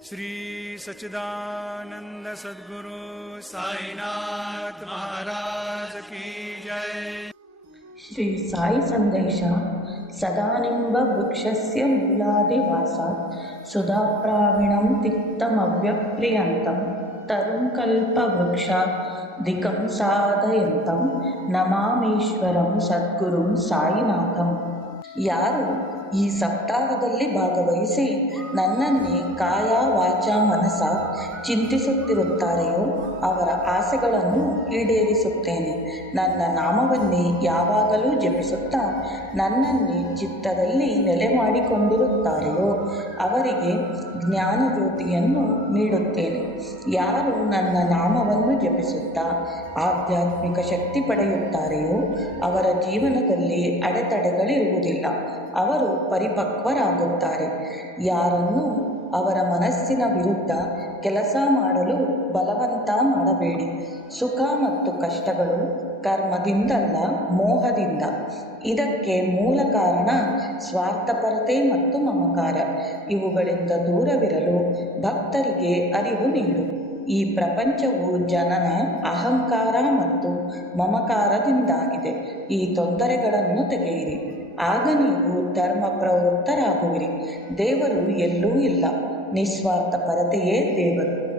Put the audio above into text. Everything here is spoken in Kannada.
श्री सच्चिदानंद सद्गुरु साईनाथ महाराज की जय ಶ್ರೀ ಸಾಯಿ ಸಂದೇಶ ಸದಾನಿಂಬ ವೃಕ್ಷಸ್ಯ ಮೂಲಾದಿವಾಸಾತ್ ಸುಧಾಪ್ರಾವಿಣಂ ತಿಕ್ತಮವ್ಯಪ್ರಿಯಂತಂ ತರುಂ ಕಲ್ಪವೃಕ್ಷಾತ್ ದಿಕಂ ಸಾಧಯಂತಂ ನಮಾಮೀಶ್ವರಂ ಸದ್ಗುರುಂ ಸಾಯಿನಾಥಂ ಯಾರು ಈ ಸಪ್ತಾಹದಲ್ಲಿ ಭಾಗವಹಿಸಿ ನನ್ನನ್ನೇ ಕಾಯ ವಾಚ ಮನಸ ಚಿಂತಿಸುತ್ತಿರುತ್ತಾರೆಯೋ ಅವರ ಆಸೆಗಳನ್ನು ಈಡೇರಿಸುತ್ತೇನೆ. ನನ್ನ ನಾಮವನ್ನೇ ಯಾವಾಗಲೂ ಜಪಿಸುತ್ತಾ ನನ್ನನ್ನೇ ಚಿತ್ತದಲ್ಲಿ ನೆಲೆ ಮಾಡಿಕೊಂಡಿರುತ್ತಾರೆಯೋ ಅವರಿಗೆ ಜ್ಞಾನಜ್ಯೋತಿಯನ್ನು ನೀಡುತ್ತೇನೆ. ಯಾರು ನನ್ನ ನಾಮವನ್ನು ಜಪಿಸುತ್ತಾ ಆಧ್ಯಾತ್ಮಿಕ ಶಕ್ತಿ ಪಡೆಯುತ್ತಾರೆಯೋ ಅವರ ಜೀವನದಲ್ಲಿ ಅಡೆತಡೆಗಳಿರುವುದಿಲ್ಲ. ಅವರು ಪರಿಪಕ್ವರಾಗುತ್ತಾರೆ. ಯಾರನ್ನು ಅವರ ಮನಸ್ಸಿನ ವಿರುದ್ಧ ಕೆಲಸ ಮಾಡಲು ಬಲವಂತ ಮಾಡಬೇಡಿ. ಸುಖ ಮತ್ತು ಕಷ್ಟಗಳು ಕರ್ಮದಿಂದಲ್ಲ, ಮೋಹದಿಂದ. ಇದಕ್ಕೆ ಮೂಲ ಕಾರಣ ಸ್ವಾರ್ಥಪರತೆ ಮತ್ತು ಮಮಕಾರ. ಇವುಗಳಿಂದ ದೂರವಿರಲು ಭಕ್ತರಿಗೆ ಅರಿವು ನೀಡು. ಈ ಪ್ರಪಂಚವು ಜನನ, ಅಹಂಕಾರ ಮತ್ತು ಮಮಕಾರದಿಂದಾಗಿದೆ. ಈ ತೊಂದರೆಗಳನ್ನು ತೆಗೆಯಿರಿ. ಆಗ ನೀವು ಧರ್ಮ ಪ್ರವೃತ್ತರಾಗುವಿರಿ ದೇವರು ಎಲ್ಲೂ ಇಲ್ಲ. ನಿಸ್ವಾರ್ಥ ಪರತೆಯೇ ದೇವರು.